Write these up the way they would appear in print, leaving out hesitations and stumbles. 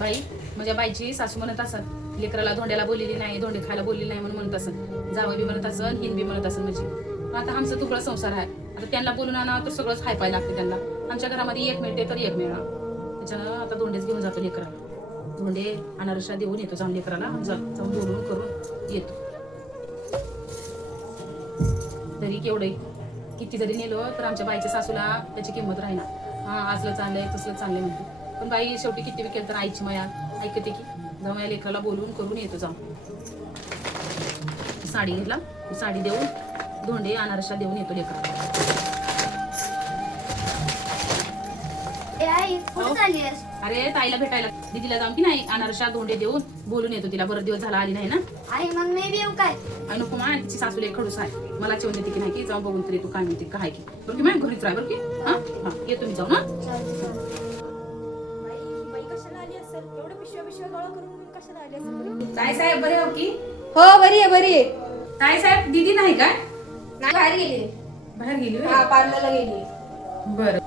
बाई माझ्या बाईची सासू म्हणत असत लेकराला धोंड्याला बोललेली नाही, धोंडे खायला बोललेली नाही म्हणून म्हणत असत, जावं बी म्हणत असत, हिंद बी म्हणत असत. म्हणजे पण आता आमचा तुकडा संसार आहे, आता त्यांना बोलून आणा तर सगळंच हाय पाय लागते त्यांना. आमच्या घरामध्ये एक मिळते तर एक मिळणार, त्याच्यानं आता धोंडेच घेऊन जातो लेकराला. धोंडे अनारशा देऊन येतो जाऊन लेकराला, जाऊन बोलून करून येतो. तरी केवढं किती जरी नेलो तर आमच्या बाईच्या सासूला त्याची किंमत राहीना. हा असलं चाललंय तसलं चाललंय म्हणते, पण बाई शेवटी किती बी केलं तर आईची माया ऐकते की. जाऊन या लेकराला बोलून करून येतो जाऊन. साडी घेतला, साडी देऊन धोंडे अनारशा देऊन येतो लेकराला. अरे ताईला भेटायला दीदीला जाऊन की नाही, अनारशा धोंडे देऊन बोलून येतो तिला. बरं दिवस झाला आली नाही ना आई, मग मी बी येऊ काय? आई नको मा, तिची सासूला एक खडूस आहे, मला जेवण देते की नाही की जाऊन बघून तरी तू काय म्हणते काय की. बरं की मॅम घरीच राह बरं की. हा हा येतो मी जाऊन. ताई साहेब बरे हो की? हो बरी आहे बरी आहे. ताई साहेब दीदी नाही काय? नाही बाहेर गेली. बाहेर गेली होय? हा पार्लरला गेली. बरं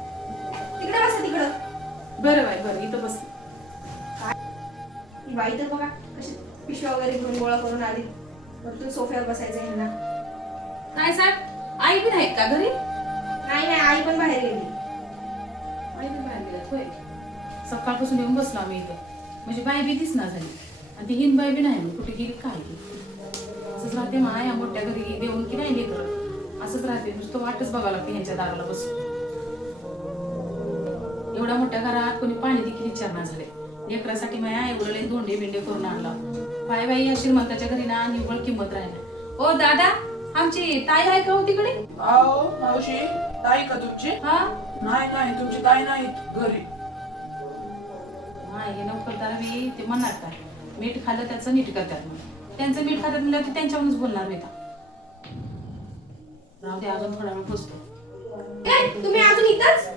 तिकडे बसा तिकडं. बरं बाई बरं इथं बस. ही बाई तर बघा कशी पिशव्या वगैरे घेऊन गोळा करून आली. तू सोफ्यावर बसायचं ह्यांना. ताई साहेब आई पण आहेत का घरी? नाही नाही, आई पण बाहेर गेली. आई पण बाहेर गेल्यात होय. सकाळपासून येऊन बसलो आम्ही इथं, म्हणजे बाई बी दिसना झाली आणि ती हिन बाई बी नाही, कुठे गेली काय की. असंच राहते माया मोठ्या घरी देऊन की नाही लेकरं, असंच राहते. नुसतं वाटच बघावं लागते ह्यांच्या दाराला बसून. एवढ्या मोठ्या घरात कोणी पाणी देखील विचारणार झाले. लेकरासाठी माया एवढं लई धोंडे बिंडे करून आणला. बाय बाई या श्रीमंताच्या घरी ना निव्वळ किंमत राहिला. ओ दादा, आमची ताई आहे का हो तिकडे? आओ मावशी, ताई का तुमची? हा नाही नाही, तुमची ताई नाही घरी. हा हे नोकरदार बी ते म्हणणार काय, मीठ खाल्लं त्याचं नीट करतात म्हणून. त्यांचं मीठ खातात म्हणलं ते त्यांच्यावरूनच बोलणार नाही का. राहू दे अजून थोडा वेळ बसतो. काय तुम्ही अजून इथंच?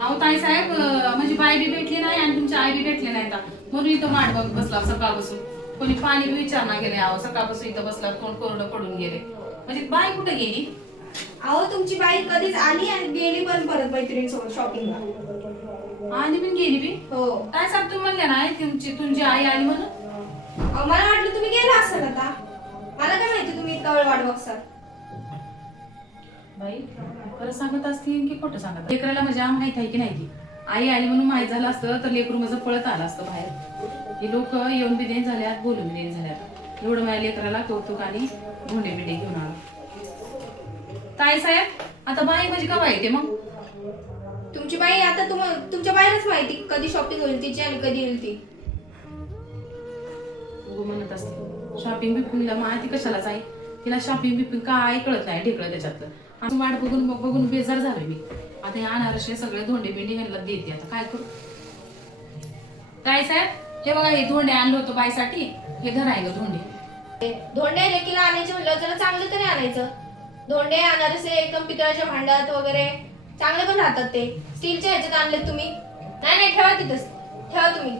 अहो ताई साहेब म्हणजे बाई बी भेटली नाही आणि तुमची आई बी भेटली नाही आता, म्हणून इथं माठ बघत बसला सकाळपासून. कोणी पाणी बी विचारणार गेले. अहो सकाळपासून इथं बसला, कोण कोरडं पडून गेले. म्हणजे बाई कुठे गेली? अहो तुमची बाई कधीच आली आणि गेली पण परत मैत्रिणीसोबत शॉपिंगला. आणि पण गेली बी? हो. काय साहेब तुम्ही म्हणले ना तुमची आई आली म्हणून? अहो, मला वाटलं तुम्ही गेला असाल आता. मला काय माहिती तुम्ही इतका वेळ वाट बघसाल. बाई खरं सांगत असतील की खोटं सांगत? लेकराला मजा माहित आहे की नाही ती आई आली म्हणून माहित झालं असतं तर लेकरू माझं पळत आलं असतं बाहेर. हे लोक येऊन बी देण झाल्यात, बोलून बी देण झाल्यात. एवढं माझ्या लेकराला कौतुक आणि धोंडे बिंडे घेऊन आला. ताई साहेब आता बाई म्हणजे का येते मग? तुमची बाई आता तुमच्या बाईलाच माहिती कधी शॉपिंग होईल तिची आणि कधी येईल ती. म्हणत असते शॉपिंग बिपिंगला माहिती कशालाच आहे तिला. शॉपिंग बिपिंग काय कळत नाही ढेकळं त्याच्यातलं. आम्ही वाट बघून बघून बेजार झालोय मी. आता हे अनारसे सगळे धोंडे बिंडे ह्यांना देते, आता काय करू? ताई साहेब हे बघा, हे धोंडे आणलं होतं बाईसाठी. हे घर आहे ग धोंडे. धोंडे लेकीला आणायचे म्हणलं जरा चांगलं तरी आणायचं. धोंडे अनारसे एकदम पितळाच्या भांड्यात वगैरे चांगले पण राहतात. ते स्टीलच्या ह्याच्यात आणलेत तुम्ही? नाही नाही, ठेवा तिथंच, ठेवा तुम्ही.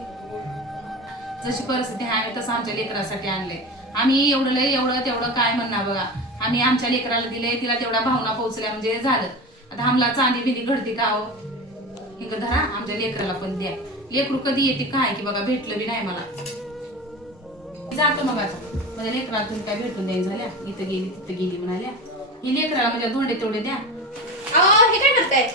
जशी परिस्थिती आहे तसं आमच्या लेकरासाठी आणले आम्ही. एवढं लय एवढं तेवढं काय म्हणणार बघा. आम्ही आमच्या लेकराला दिले, तिला तेवढ्या भावना पोहोचल्या म्हणजे झालं. आता आम्हाला चांदी बिंदी घडते का हो? हे धरा आमच्या लेकराला पण द्या. लेकरू कधी येते काय की बघा, भेटलं बी नाही मला. जातो मग आता माझ्या लेकराला तुम्ही काय भेटून द्यायला झाल्या, इथं गेली तिथं गेली म्हणाल्या. ही लेकराला माझ्या धोंडे तेवढे द्या. अहो हे काय करताय?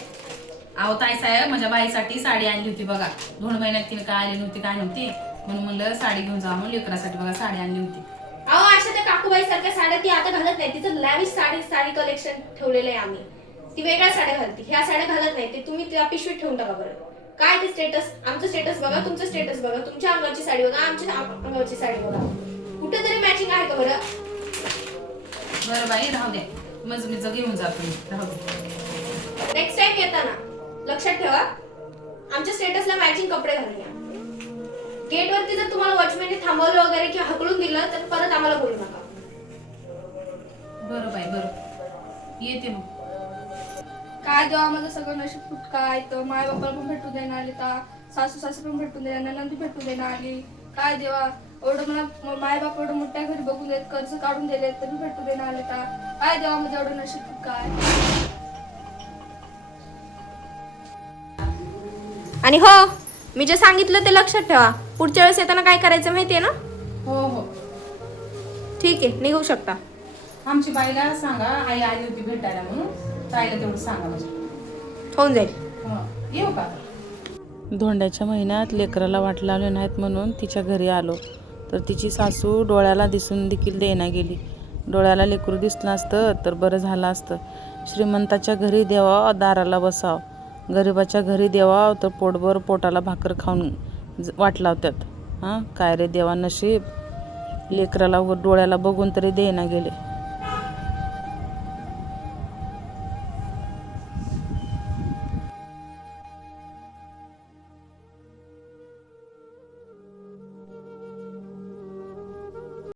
अहो ताई साहेब माझ्या बाईसाठी साडी आणली होती बघा. 2 महिन्यात तिने काय आली नव्हती काय नव्हती, म्हणून म्हणलं साडी घेऊन जा म्हणून लेकरासाठी बघा साडी आणली होती. अहो अशा त्या काकूबाई सारख्या साड्या ती आता घालत नाही. तिचं लॅविश साडी कलेक्शन ठेवलेलं आहे आम्ही. ती वेगळ्या साड्या घालते, ह्या साड्या घालत नाही. ते तुम्ही त्या पिशवीत ठेवून टाका बरं. काय ते स्टेटस, आमचं स्टेटस बघा, तुमचं स्टेटस बघा, तुमच्या अंगाची साडी बघा, आमच्या अंगाची साडी बघा. कुठेतरी मॅचिंग आहे का बरं? बरं बाई राहू द्या, मग मी घेऊन जातो. राहू दे. नेक्स्ट टाइम येताना लक्षात ठेवा आमच्या स्टेटसला मॅचिंग कपडे घालून या. गेटवरती जर तुम्हाला वॉचमॅनने थांबवलं वगैरे किंवा हकलून दिलं तर परत आम्हाला बोलू नका. बरं बाई बरं, येते मग. काय जेव्हा माझं सगळं नशीब फुटका येतं. माय बापाला पण भेटू देणार आली, तर सासू सासू पण भेटून देणार, नंदी भेटू देणार आली. काय जेव्हा एवढं मला माय बाप एवढं मोठ्या घरी बघून देत, कर्ज काढून दिले तरी भेटू देणार आले. तर काय जेव्हा माझं एवढं नशीब फुटका आहे. आणि हो मी जे सांगितलं ते लक्षात ठेवा. पुढच्या वेळेस येताना काय करायचं माहितीये ना? हो हो. ठीक आहे, निघू शकता. आमची बाईला सांगा, आई आली होती भेटायला म्हणून, ताईला तेवढं सांगा म्हणजे. होऊन जाईल. येऊ का? धोंड्याच्या महिन्यात लेकराला वाट लावले नाहीत म्हणून तिच्या घरी आलो तर तिची सासू डोळ्याला दिसून देखील देना गेली. डोळ्याला लेकरू दिसलं असतं तर बरं झालं असतं. श्रीमंताच्या घरी देवा दाराला बसाव, गरिबाच्या घरी देवा तर पोटभर पोटाला भाकर खाऊन वाट लावतात. हां काय रे देवा नशीब, लेकराला डोळ्याला बघून तरी देना गेले.